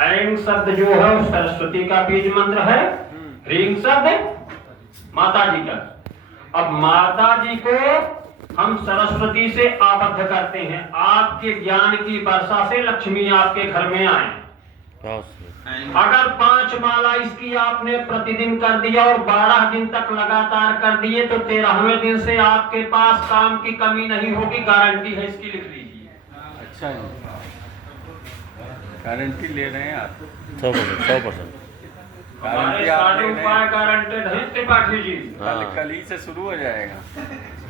ऐं शब्द जो है सरस्वती का बीज मंत्र है, ह्रीं शब्द माता जी का। अब माता जी को हम सरस्वती से आबद्ध करते हैं, आपके ज्ञान की वर्षा से लक्ष्मी आपके घर में आए। अगर 5 माला इसकी आपने प्रतिदिन कर दिया और 12 दिन तक लगातार कर दिए तो 13वें दिन से आपके पास काम की कमी नहीं होगी, गारंटी है इसकी, लिख लीजिए। अच्छा है, गारंटी ले रहे हैं आप? 100%। हमारे सारे उपाय गारंटेड हैं त्रिपाठी जी। कल ही से शुरू हो जाएगा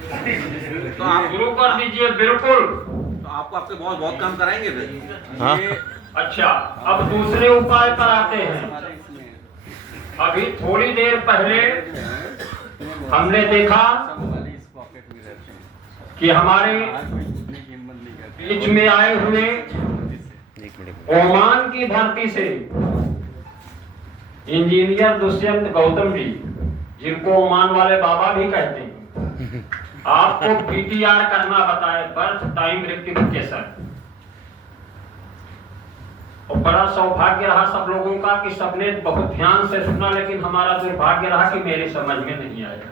तो आप शुरू कर दीजिए, बिल्कुल। तो आपको आपके बहुत बहुत काम कराएंगे फिर। हाँ। अच्छा, अब दूसरे उपाय कराते हैं। अभी थोड़ी देर पहले हमने देखा कि हमारे बीच में आए हुए ओमान की धरती से इंजीनियर दुष्यंत गौतम जी, जिनको ओमान वाले बाबा भी कहते हैं, आपको पीटीआर करना बताए, बर्थ टाइम रेक्टिफिकेशन। और बड़ा सौभाग्य रहा सब लोगों का कि सबने बहुत ध्यान से सुना, लेकिन हमारा दुर्भाग्य रहा कि मेरे समझ में नहीं आया।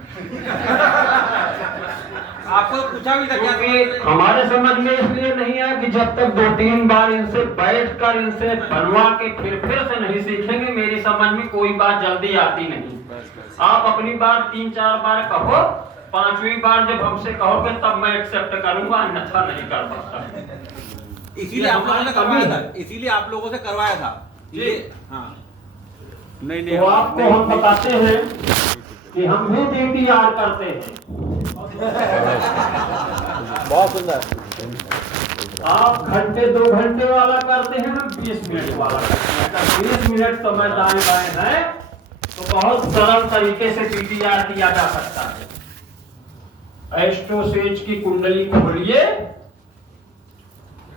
आपको पूछा भी था क्या? क्योंकि हमारे समझ में इसलिए नहीं आया कि जब तक 2-3 बार इनसे बैठकर इनसे बनवा के फिर से नहीं सीखेंगे, मेरी समझ में कोई बात जल्दी आती नहीं। आप अपनी बात 3-4 बार कहो, 5वीं बार जब हमसे कहोगे तब मैं एक्सेप्ट करूंगा, अन्यथा नहीं कर पाता। इसीलिए आप लोगों ने करवाया था, इसीलिए आप लोगों से करवाया था जी। हाँ। नहीं तो आपको हम बताते हैं कि हम भी पीटीआर करते हैं। बहुत सुंदर। आप घंटे 2 घंटे वाला करते हैं, हम 20 मिनट वाला करते हैं। अगर 20 मिनट समय दाएं बाएं है तो बहुत सरल तरीके से पीटीआर किया जा सकता है। एस्ट्रोसेज की कुंडली खोलिए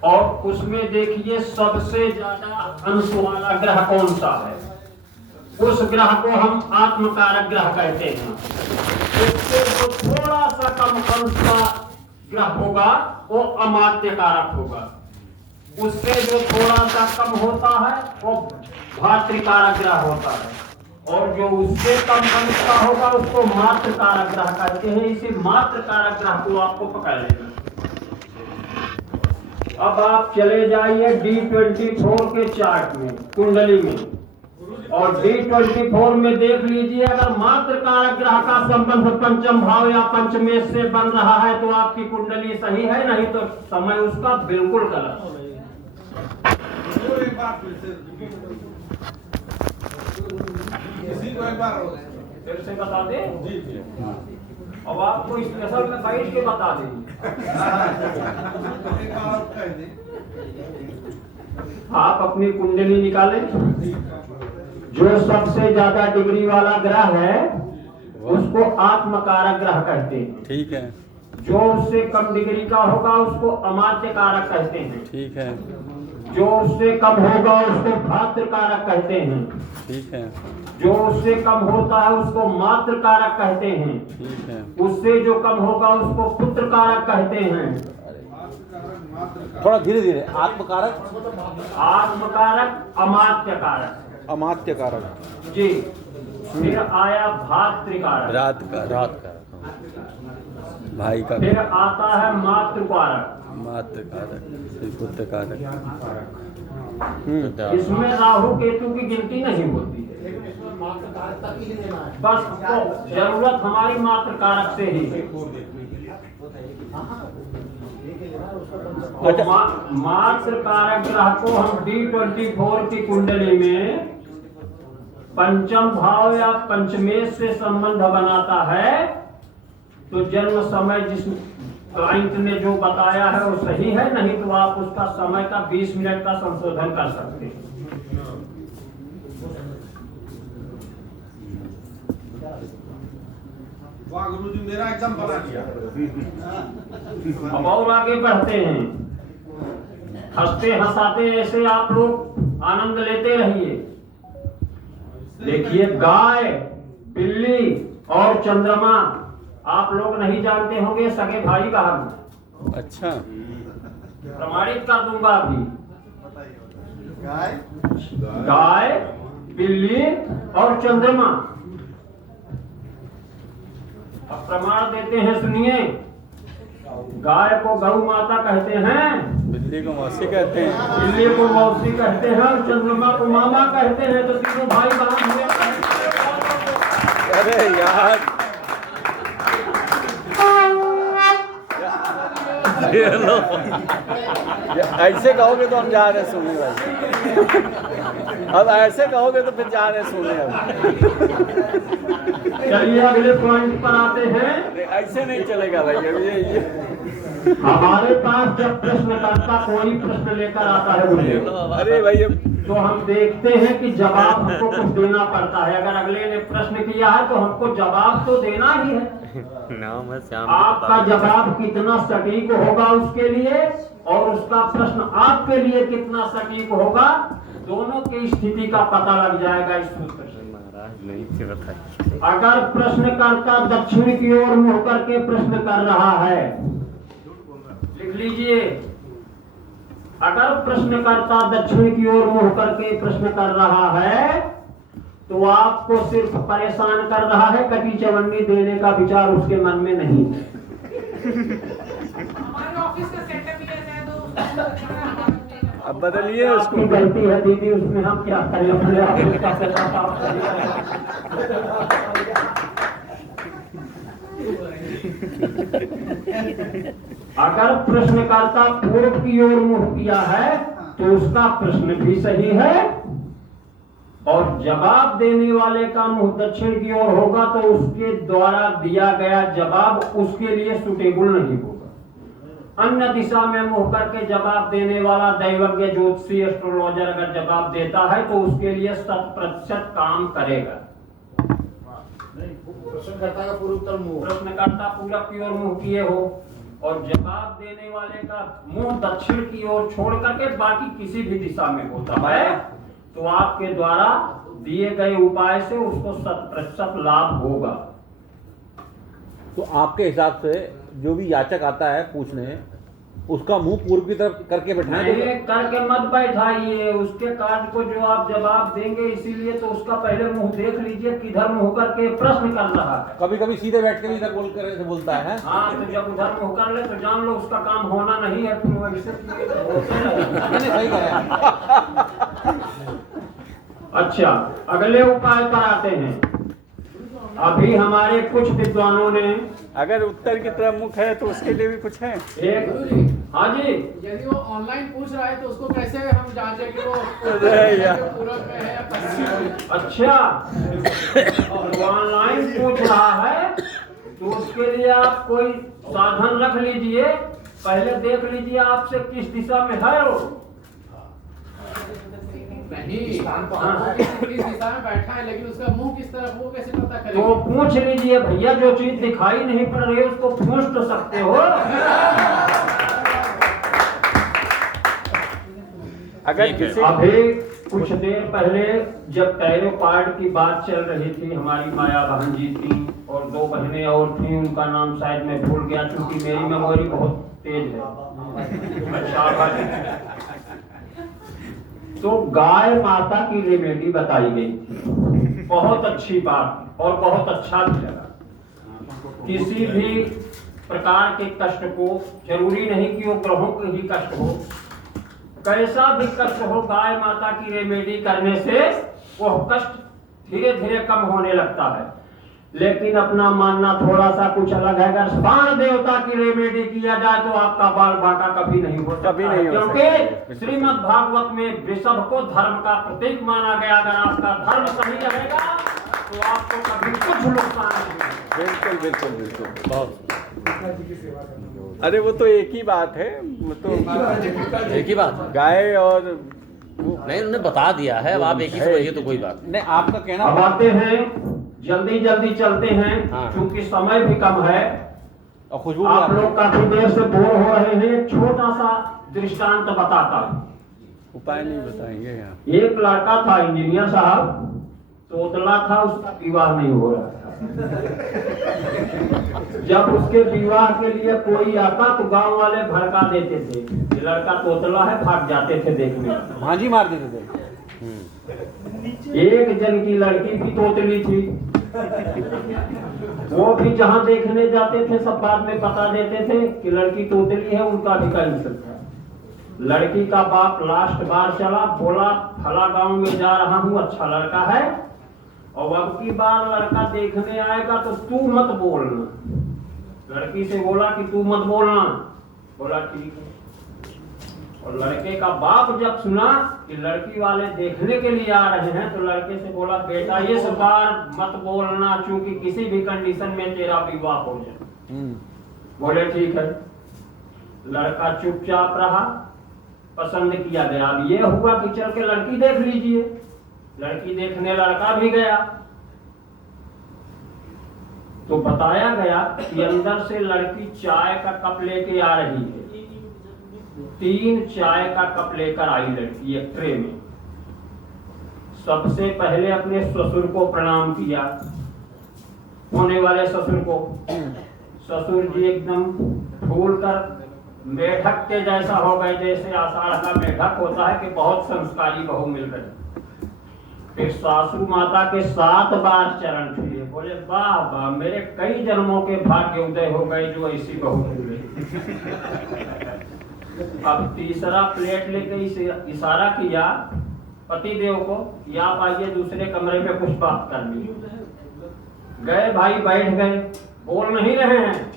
और उसमें देखिए सबसे ज्यादा अंश वाला ग्रह कौन सा है। उस ग्रह को हम आत्मकारक ग्रह कहते हैं। उससे जो थोड़ा सा कम अंश का ग्रह होगा वो अमात्य कारक होगा। उससे जो थोड़ा सा कम होता है वो भातृकारक ग्रह होता है, और जो उससे कम अंश का होगा उसको मात्र कारक ग्रह कहते हैं। इसी मात्र कारक ग्रह को आपको पकड़ लेना। अब आप चले जाइए D24 के चार्ट में, कुंडली में, और D24 में देख लीजिए अगर मात्र कारक ग्रह का संबंध पंचम भाव या पंचमेश से बन रहा है तो आपकी कुंडली सही है, नहीं तो समय उसका बिल्कुल गलत। फिर से बता दें जी। अब आपको स्पेशल में बैठ के बता देंगे। आप अपनी कुंडली निकालें, जो सबसे ज्यादा डिग्री वाला ग्रह है उसको आत्मकारक ग्रह कहते हैं। ठीक है। जो उससे कम डिग्री का होगा उसको अमात्य कारक कहते हैं। ठीक है। जो उससे कम होगा उसको भातृ कारक कहते हैं। ठीक है। जो उससे कम होता है उसको मात्र कारक कहते हैं। ठीक है। उससे जो कम होगा उसको पुत्र कारक कहते हैं। थोड़ा धीरे धीरे। आत्मकारक, आत्मकारक, अमात्य कारक, अमात्य कारक जी। फिर आया भातृकारक, रात का भाई का, फिर आता है मातृकारक, मात्र कारक, फिर पुत्र कारक। इसमें राहु केतु की गिनती नहीं होती है, बस तो जरूरत हमारी मात्र कारक से ही है। तो मात्र कारक ग्रह को हम D24 की कुंडली में पंचम भाव या पंचमेश से संबंध बनाता है तो जन्म समय जिस क्लाइंट ने जो बताया है वो सही है, नहीं तो आप उसका समय का 20 मिनट का संशोधन कर सकते हैं। वाह गुरुजी, मेरा एकदम बना दिया। अब और आगे बढ़ते हैं, हंसते हंसाते ऐसे आप लोग आनंद लेते रहिए। देखिए गाय, बिल्ली और चंद्रमा आप लोग नहीं जानते होंगे, सगे भाई बहन। अच्छा। प्रमाणित कर दूंगा अभी। गाय, बिल्ली और चंद्रमा। अब प्रमाण देते हैं, सुनिए। गाय को गौ माता कहते हैं, बिल्ली को मौसी कहते हैं, बिल्ली को मौसी कहते हैं और चंद्रमा को मामा कहते हैं। तो तीनों भाई बहन हुए। अरे यार ये लो। ऐसे कहोगे तो हम जा रहे सुनने वाले। अब ऐसे कहोगे तो फिर जा रहे सुनने। अब चलिए अगले पॉइंट पर आते हैं। ऐसे नहीं चलेगा भाई। अब ये हमारे पास जब प्रश्नकर्ता कोई प्रश्न लेकर आता है बोले, अरे भाई तो हम देखते हैं कि जवाब हमको कुछ देना पड़ता है। अगर अगले ने प्रश्न किया है तो हमको जवाब तो देना ही है। नाम है श्याम। आपका जवाब कितना सटीक होगा उसके लिए, और उसका प्रश्न आपके लिए कितना सटीक होगा, दोनों की स्थिति का पता लग जाएगा इस सूत्र से। महाराज नहीं थे बताइए। अगर प्रश्नकर्ता दक्षिण की ओर मुंह करके प्रश्न कर रहा है, लिख लीजिए। अगर प्रश्नकर्ता दक्षिण की ओर मुंह करके प्रश्न कर रहा है तो आपको सिर्फ परेशान कर रहा है, कटी चवन्नी देने का विचार उसके मन में नहीं है। हमारे ऑफिस का सेटअप ही ऐसा है तो अब बदलिए उसको। आपकी गलती है दीदी, उसमें हम क्या करें। अपने ऑफिस का सेटअप आप अगर प्रश्नकर्ता पूर्व की ओर मुंह किया है तो उसका प्रश्न भी सही है, और जवाब देने वाले का मुंह दक्षिण की ओर होगा तो उसके द्वारा दिया गया जवाब उसके लिए सुटेबल नहीं होगा। अन्य दिशा में मुंह करके जवाब देने वाला दैवज्ञ, ज्योतिषी, एस्ट्रोलॉजर अगर जवाब देता है तो उसके लिए 100% काम करेगा। प्रश्नकर्ता का पूर्व उत्तर मुंह। प्रश्नकर्ता पूरब की ओर मुंह किए हो और जवाब देने वाले का मुंह दक्षिण की ओर छोड़ करके बाकी किसी भी दिशा में होता है तो आपके द्वारा दिए गए उपाय से उसको 100% लाभ होगा। तो आपके हिसाब से जो भी याचक आता है पूछने, उसका मुंह पूर्व की तरफ करके बैठाएं। नहीं करके मत बैठाइए, उसके कार्य को जो आप जवाब देंगे, इसीलिए तो उसका पहले मुंह देख लीजिए किधर मुंह करके प्रश्न कर रहा है। कभी कभी सीधे बैठ के भी इधर बोलता है। हाँ, तो जब उधर मुंह कर ले तो जान लो उसका काम होना नहीं है। तुम वैसे सही कहा। अच्छा, अगले उपाय पर आते हैं। अभी हमारे कुछ विद्वानों ने अगर उत्तर की तरफ मुख है तो उसके लिए भी कुछ है। एक, हाँ जी, यदि वो ऑनलाइन पूछ रहा है तो उसको कैसे हम जांचे कि वो अरे यार। पूरब में है या पश्चिम में? अच्छा, तो ऑनलाइन पूछ रहा है तो उसके लिए आप कोई साधन रख लीजिए। पहले देख लीजिए आपसे किस दिशा में है वो। नहीं, वो किस दिशा में बैठा है, लेकिन उसका मुंह किस तरफ, वो कैसे पता तो करेंगे? पूछ लीजिए भैया, जो चीज दिखाई नहीं पड़ रही है उसको पूछ तो सकते हो। अगर किसी अभी कुछ देर पहले जब टैरो पार्ट की बात चल रही थी, हमारी माया बहन जी थी और दो बहनें और थी, उनका नाम शायद मैं भूल गया क्योंकि मेरी मेमोरी बहुत तेज है। अच्छा, तो गाय माता की रेमेडी बताई गई थी, बहुत अच्छी बात और बहुत अच्छा भी लगा। किसी भी प्रकार के कष्ट को, जरूरी नहीं कि वो ग्रहों के ही कष्ट हो, कैसा भी कष्ट हो, गाय माता की रेमेडी करने से वो कष्ट धीरे धीरे कम होने लगता है। लेकिन अपना मानना थोड़ा सा कुछ अलग है। अगर बाण देवता की रेमेडी किया जाए तो आपका बाल बांका कभी नहीं हो सकता, कभी नहीं हो क्योंकि सकता। श्रीमद् भागवत में वृषभ को धर्म का प्रतीक माना गया। अगर आपका धर्म सही रहेगा तो आपको कभी कुछ नुकसान नहीं होगा। बिल्कुल बिल्कुल बिल्कुल बहुत। अरे वो तो एक ही बात है, वो तो एक ही बात है। गाय और नहीं, उन्होंने बता दिया है। अब आप एक ही समझिए तो कोई बात नहीं, आपका कहना अब आते हैं, जल्दी जल्दी चलते हैं हाँ। क्योंकि समय भी कम है। और खुशबू आप लोग काफी देर से बोर हो रहे हैं। छोटा सा दृष्टांत बताता हूं। उपाय नहीं बताएंगे यहाँ। एक लड़का था इंजीनियर साहब, तोतला था, उसका विवाह नहीं हो रहा था। जब उसके विवाह के लिए कोई आता तो गांव वाले भड़का देते थे, ये लड़का तोतला है, भाग जाते थे देखने। भांजी मार देते थे। एक जन की लड़की भी तोतली थी, वो भी जहां देखने जाते थे सब बाद में बता देते थे कि लड़की तोतली है, उनका भी कैंसिल था। लड़की का बाप लास्ट बार चला, बोला फला गांव में जा रहा हूँ, अच्छा लड़का है, और अब की बार लड़का देखने आएगा तो तू मत बोलना। लड़की से बोला कि तू मत बोलना, बोला ठीक है। और लड़के का बाप जब सुना कि लड़की वाले देखने के लिए आ रहे हैं तो लड़के से बोला बेटा इस बार मत बोलना, क्योंकि किसी भी कंडीशन में तेरा विवाह हो जाए। बोले ठीक है। लड़का चुपचाप रहा, पसंद किया गया। अब ये हुआ कि चल के लड़की देख लीजिए। लड़की देखने लड़का भी गया तो बताया गया कि अंदर से लड़की चाय का कप लेके आ रही है। 3 चाय का कप लेकर आई लड़की एक ट्रे में। सबसे पहले अपने ससुर को प्रणाम किया, होने वाले ससुर को। ससुर जी एकदम फूल कर मेढक के जैसा हो गए, जैसे आषाढ़ का मेढक होता है कि बहुत संस्कारी बहू मिल रही। फिर सासू माता के 7 बार चरण छुए, बोले वाह वाह, मेरे कई जन्मों के भाग्य उदय हो गए जो ऐसी बहू मिल गई। अब तीसरा प्लेट लेके इशारा किया पति देव को कि आप आइए दूसरे कमरे में कुछ बात करनी। गए भाई, बैठ गए, बोल नहीं रहे हैं।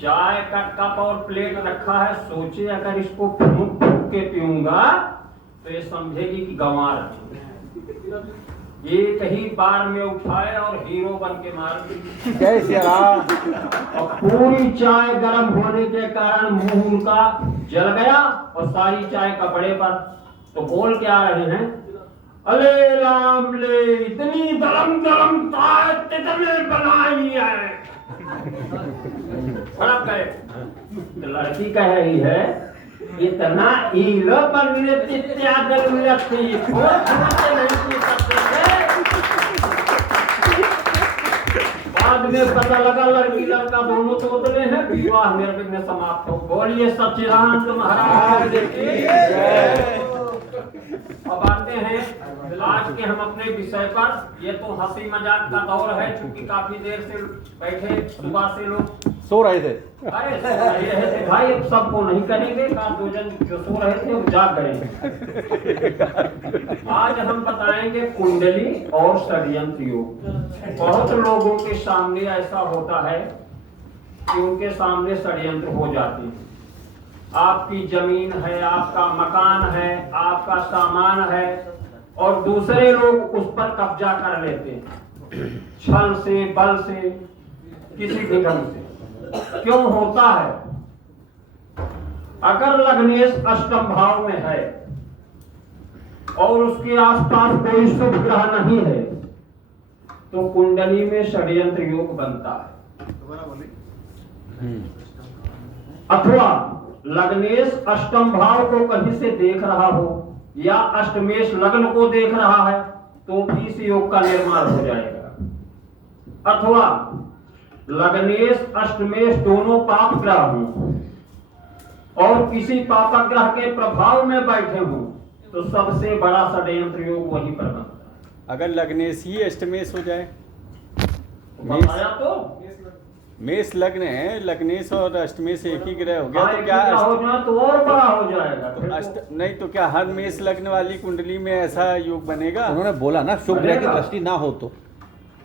चाय का कप और प्लेट रखा है, सोचे अगर इसको फूंक फूंक के पीऊंगा तो ये समझेगी कि गंवार। एक ही बार में उठाए और हीरो बन के मार दी। कैसे और पूरी चाय गर्म होने के कारण मुंह उनका जल गया और सारी चाय कपड़े पर। तो बोल क्या रहे हैं, अले राम ले, इतनी दरम दरम चाय कितने बनाई है। फड़क गए। तो लड़की कह रही है इतना हीरो बनने की क्या जरूरत थी, बाद में पता लगा लड़की लड़का दोनों तोतले हैं, विवाह निर्विघ्न समाप्त हो। बोलिए सच्चिदानंद महाराज की जय। अब आते हैं आज के हम अपने विषय पर। ये तो हंसी मजाक का दौर है, क्योंकि काफी देर से बैठे, सुबह से लोग सो रहे थे। अरे सो रहे थे भाई, अब सबको नहीं करेंगे, 2 जन जो सो रहे थे वो जाग गए। आज हम बताएंगे कुंडली और षड्यंत्र योग। बहुत लोगों के सामने ऐसा होता है कि उनके सामने षड्यंत्र हो जाते हैं। आपकी जमीन है, आपका मकान है, आपका सामान है, और दूसरे लोग उस पर कब्जा कर लेते हैं, छल से, बल से, किसी भी ढंग से। क्यों होता है? अगर लग्नेश अष्टम भाव में है और उसके आसपास कोई शुभ ग्रह नहीं है तो कुंडली में षड्यंत्र योग बनता है। अथवा लग्नेश अष्टम भाव को कहीं से देख रहा हो या अष्टमेश लग्न को देख रहा है तो भी इस योग का निर्माण हो जाएगा। अथवा लग्नेश अष्टमेश दोनों पाप ग्रह हों और किसी पाप ग्रह के प्रभाव में बैठे हों तो सबसे बड़ा षड्यंत्र योग वहीं पर बनता है। अगर लग्नेश ही अष्टमेश हो जाए, बताया तो मेष लग्न है, लग्नेश और अष्टमेश एक ही ग्रह हो गया, तो क्या हो जाए तो और बड़ा हो जाएगा। तो नहीं तो क्या हर मेष लग्न वाली कुंडली में ऐसा योग बनेगा? उन्होंने बोला ना शुभ ग्रह की दृष्टि ना हो तो।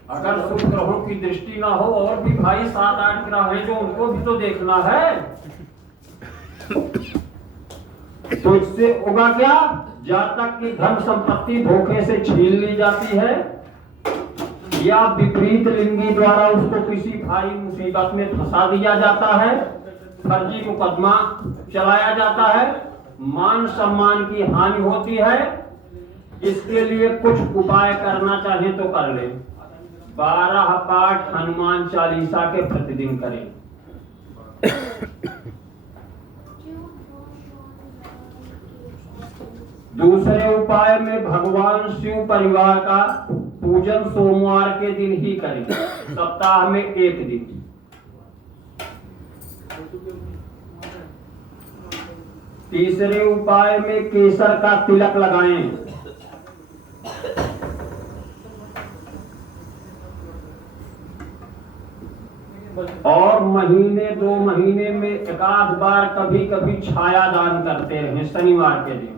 अगर शुभ ग्रहों की दृष्टि ना हो और भी भाई 7-8 ग्रह हैं जो उनको भी तो देखना है, तो इससे होगा क्या? जातक की धन संपत्ति धोखे से छीन ली जाती है या विपरीत लिंगी द्वारा उसको किसी भारी मुसीबत में फंसा दिया जाता है, फर्जी मुकदमा चलाया जाता है, मान सम्मान की हानि होती है। इसके लिए कुछ उपाय करना चाहे तो कर ले। 12 पाठ हनुमान चालीसा के प्रतिदिन करें। दूसरे उपाय में भगवान शिव परिवार का पूजन सोमवार के दिन ही करें, सप्ताह में एक दिन। तीसरे उपाय में केसर का तिलक लगाएं। और महीने 2 महीने में एक आध बार कभी कभी छाया दान करते रहें शनिवार के दिन।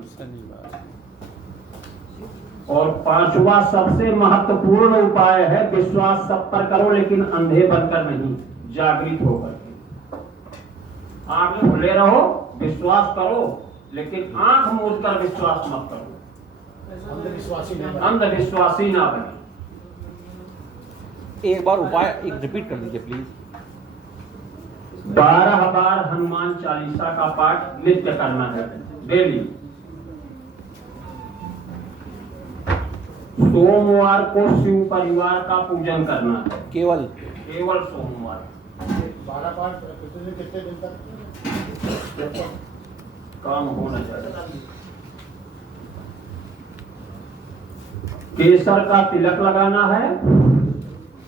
और 5वां सबसे महत्वपूर्ण उपाय है, विश्वास सब पर करो लेकिन अंधे बनकर नहीं, जागृत होकर। आंख खुले रहो, विश्वास करो, लेकिन आंख मूंद कर विश्वास मत करो, अंधविश्वासी ना बने। एक बार उपाय एक रिपीट कर दीजिए प्लीज। 12 बार हनुमान चालीसा का पाठ नित्य करना है, डेली। सोमवार को शिव परिवार का पूजन करना है, केवल सोमवार। 12 पाठ कितने दिन तक काम होना चाहिए। केसर का तिलक लगाना है,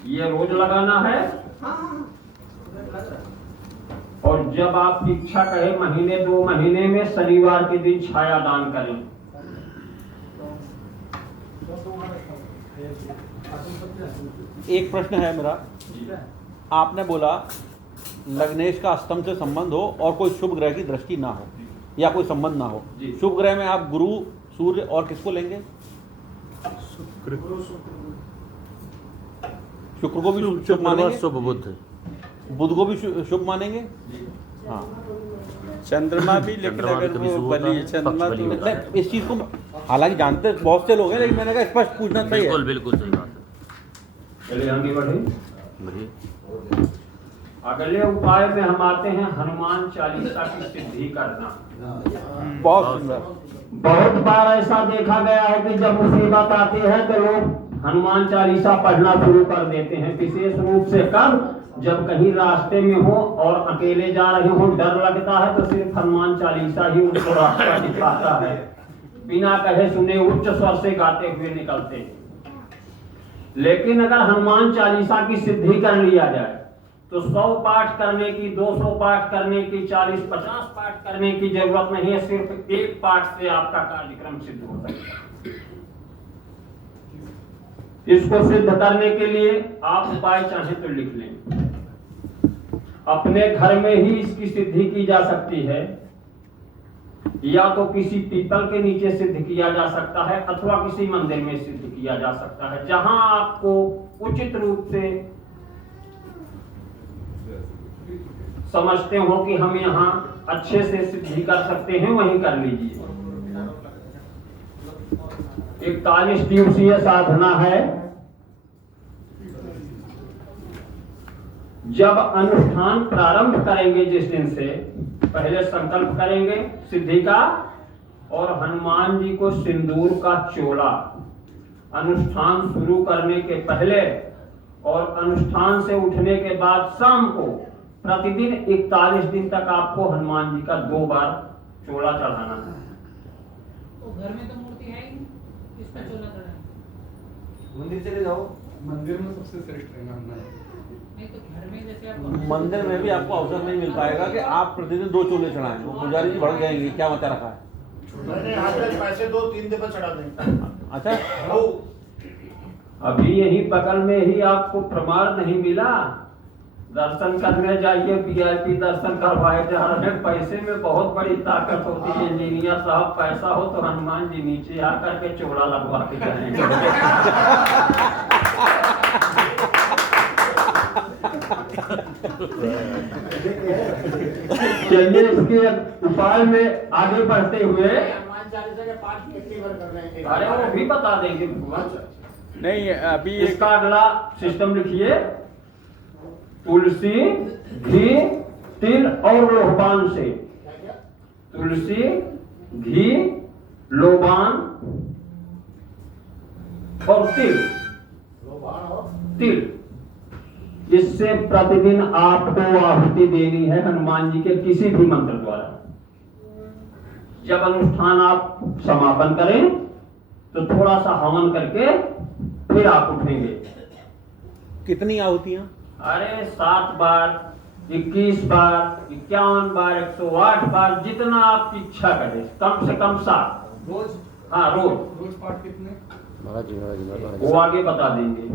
ये रोज लगाना है। और जब आपकी इच्छा कहे महीने 2 महीने में शनिवार के दिन छाया दान करें। एक प्रश्न है मेरा, आपने बोला लग्नेश का अष्टम से संबंध हो और कोई शुभ ग्रह की दृष्टि ना हो या कोई संबंध ना हो। शुभ ग्रह में आप गुरु, सूर्य और किसको लेंगे? शुक्र को भी शुभ मानेंगे, शुभ बुध, बुध को भी शुभ मानेंगे। हाँ, चंद्रमा भी, लेकिन अगर वो बली चंद्रमा तो नहीं, इस चीज को हालांकि जानते बहुत से लोग हैं, लेकिन मैंने कहा स्पष्ट पूछना चाहिए। बिल्कुल बिल्कुल सही बात है। चलिए आगे बढ़े। बढ़िए। अगले उपाय में हम आते हैं हनुमान चालीसा की सिद्धि करना। बहुत सुंदर। बहुत बार ऐसा देखा गया है कि जब मुसीबत आती है तो लोग हनुमान चालीसा पढ़ना शुरू कर देते हैं। विशेष रूप से कब? जब कहीं रास्ते में हो और अकेले जा रहे हो, डर लगता है, तो सिर्फ हनुमान चालीसा ही उनको रास्ता दिखाता है। बिना कहे सुने उच्च स्वर से गाते हुए निकलते हैं। लेकिन अगर हनुमान चालीसा की सिद्धि कर लिया जाए तो 100 पाठ करने की, 200 पाठ करने की, 40-50 पाठ करने की जरूरत नहीं है। सिर्फ एक पाठ से आपका कार्यक्रम सिद्ध हो सकता है। इसको सिद्ध करने के लिए आप उपाय चाहे तो लिख लें। अपने घर में ही इसकी सिद्धि की जा सकती है, या तो किसी पीपल के नीचे सिद्ध किया जा सकता है अथवा किसी मंदिर में सिद्ध किया जा सकता है। जहां आपको उचित रूप से समझते हो कि हम यहाँ अच्छे से सिद्धि कर सकते हैं, वहीं कर लीजिए। 41 दिवसीय साधना है। जब अनुष्ठान प्रारंभ करेंगे, जिस दिन से पहले संकल्प करेंगे सिद्धि का, और हनुमान जी को सिंदूर का चोला अनुष्ठान शुरू करने के पहले और अनुष्ठान से उठने के बाद शाम को प्रतिदिन 41 दिन तक आपको हनुमान जी का 2 बार चोला चढ़ाना है। तो घर में तो मूर्ति है ही, इसका चोला चढ़ाना। मंदिर चले जाओ, मंदिर में सबसे श्रेष्ठ है हनुमान। नहीं तो घर में जैसे आप मंदिर में भी आपको अवसर नहीं मिल पाएगा कि आप प्रतिदिन 2 चोले चढ़ाएं। वो पुजारी जी भड़क जाएंगे, क्या मचा रखा है। मैंने आज तक पैसे 2-3 दफा चढ़ा दें। अच्छा, अभी यही बगल में ही आपको प्रमाण नहीं मिला। दर्शन करने जाइए, VIP दर्शन करवाए जा रहे हैं। पैसे में बहुत बड़ी ताकत होती है। इंजीनियर साहब, पैसा हो तो हनुमान जी नीचे आकर के चोला लगवा के जाएंगे। चलिए इसके उपाय में आगे बढ़ते हुए, हनुमान चालीसा के पाठ कितनी बार करना है? अरे वो भी बता देंगे भगवान। नहीं, अभी इसका अगला सिस्टम लिखिए। तुलसी, घी, तिल और लोबान से। तुलसी, घी, लोबान और तिल, इससे प्रतिदिन आपको आहुति देनी है हनुमान जी के किसी भी मंत्र द्वारा। जब अनुष्ठान आप समापन करें तो थोड़ा सा हवन करके फिर आप उठेंगे। कितनी आहुतियां? अरे 7 बार, 21 बार, 51 बार, 108 बार, जितना आपकी इच्छा करे, कम से कम 7 रोज? हाँ रोज। रोज पाठ कितने? महाराज जी, महाराज जी, महाराज वो जी, आगे बता देंगे।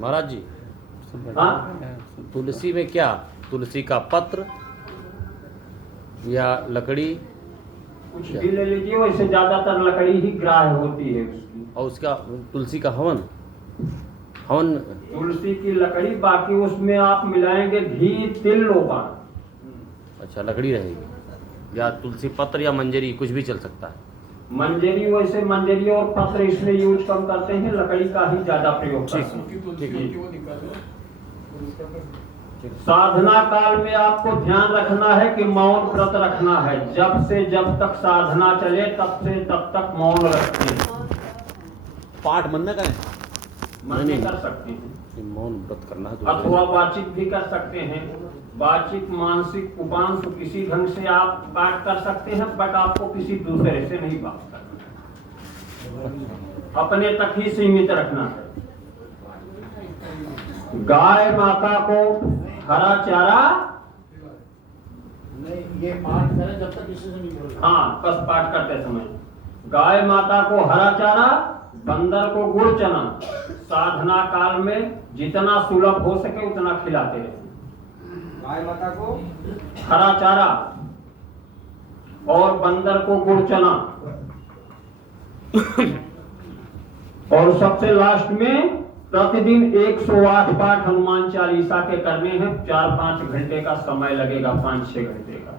महाराज जी, हाँ तुलसी में क्या, तुलसी का पत्र या लकड़ी कुछ भी ले लीजिए, वैसे ज्यादातर लकड़ी ही ग्राह्य होती है उसकी। और उसका तुलसी का हवन, हवन तुलसी की लकड़ी, बाकी उसमें आप मिलाएंगे घी, तिल, लोबान। अच्छा लकड़ी रहेगी, या तुलसी पत्र या मंजरी कुछ भी चल सकता है। मंजरी, वैसे मंजरी और पत्र इसमें यूज कम करते हैं, लकड़ी का ही ज्यादा प्रयोग करते हैं। की तुलसी ठीक है। की वो निकालो और उसका फिर साधना काल में आपको ध्यान रखना है कि मौन व्रत रखना है। जब से जब तक साधना चले तब से तब तक मौन रखें। पाठ मन में करें? मन में कर सकते हैं कि मौन व्रत करना है अथवा वाचिक भी कर सकते हैं। वाचिक, मानसिक, उपांश किसी ढंग से आप पाठ कर सकते हैं, बट आपको किसी दूसरे से नहीं बात करना, अपने तक ही सीमित रखना है। गाय माता को हरा चारा, नहीं, ये पाठ करें जब तक किसी से नहीं बोलना। हाँ बस पाठ करते समय गाय माता को हरा चारा, बंदर को गुड़ चना, साधना काल में जितना सुलभ हो सके उतना खिलाते रहे। गाय माता को हरा चारा और बंदर को गुड़ चना, और सबसे लास्ट में प्रतिदिन 108 पाठ हनुमान चालीसा के करने हैं। 4-5 घंटे का समय लगेगा, 5-6 घंटे का।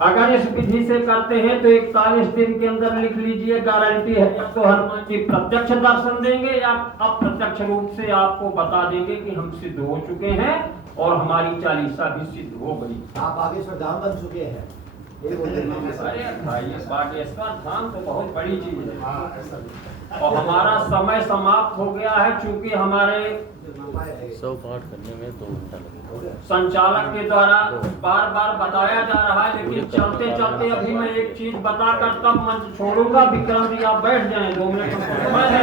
अगर इस विधि से करते हैं तो 41 दिन के अंदर लिख लीजिए, गारंटी है। जब तो हनुमान जी प्रत्यक्ष दर्शन देंगे या अप्रत्यक्ष रूप से आपको बता देंगे कि हम सिद्ध हो चुके हैं और हमारी चालीसा भी सिद्ध हो गई। आप बागेश्वर धाम बन चुके हैं। अरे भाई, बागेश्वर धाम तो बहुत बड़ी चीज है। हाँ, ऐसा भी। और हमारा समय समाप्त हो गया है, चूंकि हमारे 100 पाठ करने में 2 घंटा लगेगा। संचालक के द्वारा बार बार बताया जा रहा है, लेकिन चलते चलते अभी मैं एक चीज बताकर तब मंच छोड़ूंगा। विक्रम जी आप बैठ जाएं, 2 मिनट का समय है।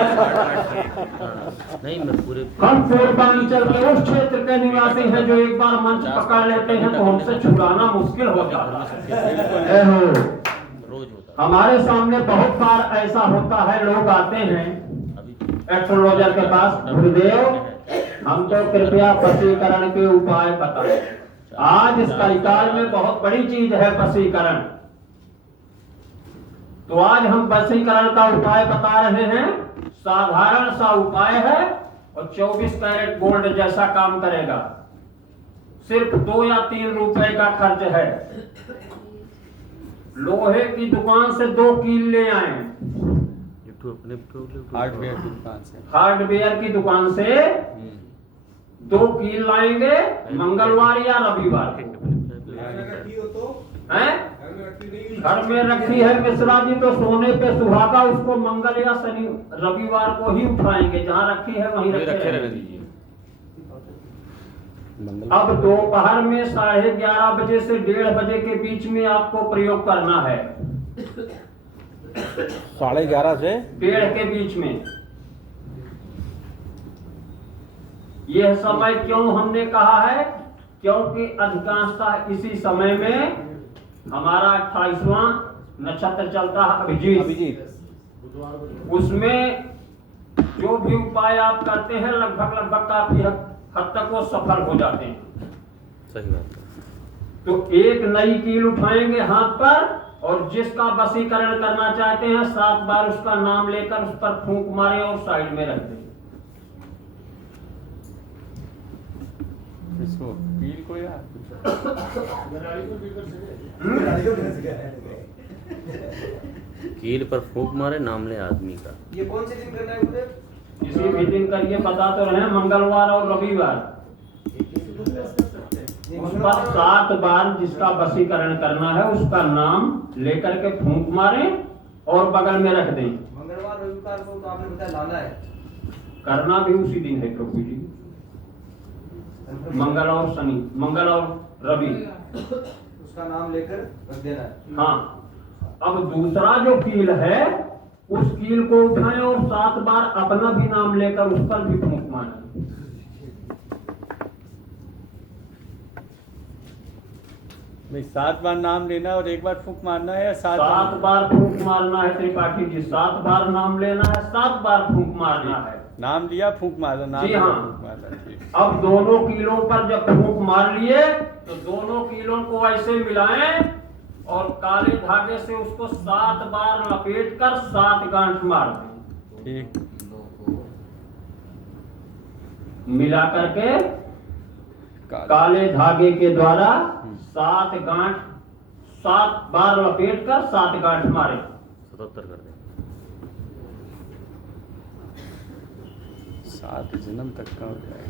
नहीं मैं पूरे हम पूर्वांचल के उस क्षेत्र के निवासी हैं जो एक बार मंच पकड़ लेते हैं तो हमसे छुड़ाना मुश्किल हो जाता है। रोज होता हमारे सामने बहुत बार ऐसा होता है, लोग आते हैं अभी एस्ट्रोलॉजर के पास, गुरुदेव हमको कृपया वशीकरण के उपाय बताएं। आज इस कलिकाल में बहुत बड़ी चीज है वशीकरण, तो आज हम वशीकरण का उपाय बता रहे हैं। साधारण सा उपाय है और 24 कैरेट गोल्ड जैसा काम करेगा। सिर्फ 2 या 3 रुपए का खर्च है। लोहे की दुकान से 2 कील ले आए, हार्डवेयर की दुकान से। हार्डवेयर की दुकान से 2 कील लाएंगे मंगलवार या रविवार को। हैं? घर में रखी है मिश्रा जी तो सोने पे सुहागा, उसको मंगल या शनि रविवार को ही उठाएंगे। जहाँ रखी है वहीं रखे रहेंगे। अब दोपहर में 11:30 बजे से 1:30 बजे के बीच में आपको प्रयोग करना है। 11:30 से 1:30 के बीच में। यह समय क्यों हमने कहा है? क्योंकि अधिकांशतः इसी समय में हमारा 28वां नक्षत्र चलता है अभिजीत। उसमें जो भी उपाय आप करते हैं लगभग काफी हद तक वो सफल हो जाते हैं। सही बात है। तो एक नई कील उठाएंगे हाथ पर और जिसका वशीकरण करना चाहते हैं 7 बार उसका नाम लेकर उस पर फूंक मारे और साइड में रख दें। इसको कील को यार कील पर फूंक मारे, नाम ले आदमी का। ये कौन से दिन करना है मुझे? किसी भी दिन करिए, बता तो रहे हैं मंगलवार और रविवार। उस पर 7 बार जिसका वशीकरण करना है उसका नाम लेकर के फूंक मारे और बगल में रख दें। मंगलवार रविवार को तो आपने बताया लाना है। करना भी उसी दिन है प्रभु जी, मंगल और शनि, मंगल और रवि। उसका नाम लेकर रख देना है। हाँ, अब दूसरा जो कील है उस कील को उठाएं और 7 बार अपना भी नाम लेकर उस पर भी फूंक मारें। भाई 7 बार नाम लेना और 1 बार फूंक मारना है या 7 7 बार फूंक मारना है त्रिपाठी जी, 7 बार नाम लेना है, 7 बार फूंक मारना है। नाम लिया फूंक मारा, नाम जी लिया हाँ। फूंक मारा, ठीक। अब दोनों कीलों पर जब फूंक मार लिए तो दोनों कीलों को ऐसे मिलाएं और काले धागे से उसको 7 बार लपेट कर 7 गांठ मार दें। ठीक, मिला करके काले धागे के द्वारा 7 गांठ 7 बार लपेट कर 7 गांठ मारे। 77 कर दे। 7 जन्म तक का हो जाएगा।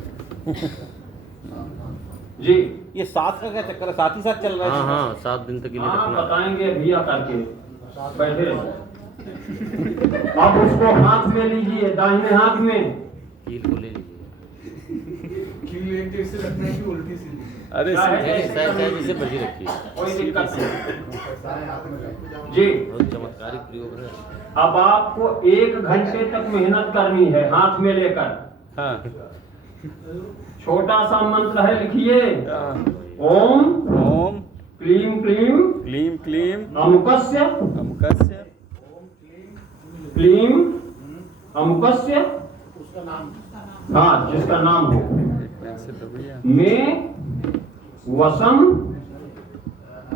जी ये 7 का क्या चक्कर है, साथ ही साथ चल रहा है? हाँ हाँ 7 दिन तक के लिए हाँ, रखना। बताएंगे भैया करके बैठे। अब उसको हाथ में लीजिए, दाहिने हाथ में। कील को ले लीजिए। एक जैसे रखना है कि उल्टी सीधी? अरे चाहे जिसे मर्जी रखिए। कोई दिक्कत नहीं। जी, बहुत चमत्कारिक प्रयोग है। अब आपको 1 घंटे तक मेहनत करनी है हाथ में लेकर। हाँ, छोटा सा मंत्र है, लिखिए। हाँ। ओम ओम क्लीम क्लीम क्लीम क्लीम अमुकस्य अमुकस्य क्लीम अमुकस्य, उसका नाम हाँ जिसका नाम हो, से तो भैया में वसम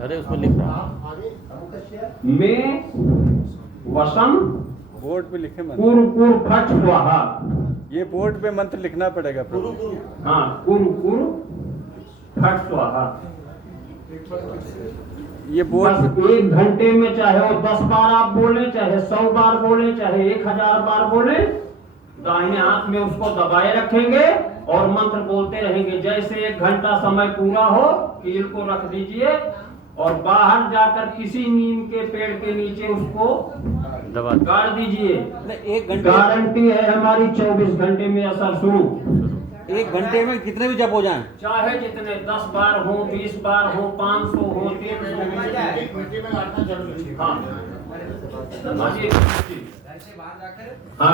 अरे उसमें लिख रहा में वसम बोर्ड पे लिखे मंत्र, कुर कुर फट स्वाहा। ये बोर्ड पे मंत्र लिखना पड़ेगा प्रभु। हाँ, कुर कुर फट स्वाहा। ये बोर्ड बस 1 घंटे में चाहे वो 10 बार आप बोले, चाहे 100 बार बोले, चाहे 1000 बार बोले, दाहिने हाथ में उसको दबाए रखेंगे और मंत्र बोलते रहेंगे। जैसे 1 घंटा समय पूरा हो कील को रख दीजिए और बाहर जाकर किसी नीम के पेड़ के नीचे उसको दबा गाड़ दीजिए। नहीं, 1 घंटे, गारंटी है हमारी 24 घंटे में असर शुरू। 1 घंटे में कितने भी जप हो जाएं? चाहे जितने 10 बार हो, 20 बार हो, 500 हो, 300 हो। एक मिनट में काटना जरूरी है। हाँ, हाँ जी। घर से बाहर जाकर हाँ।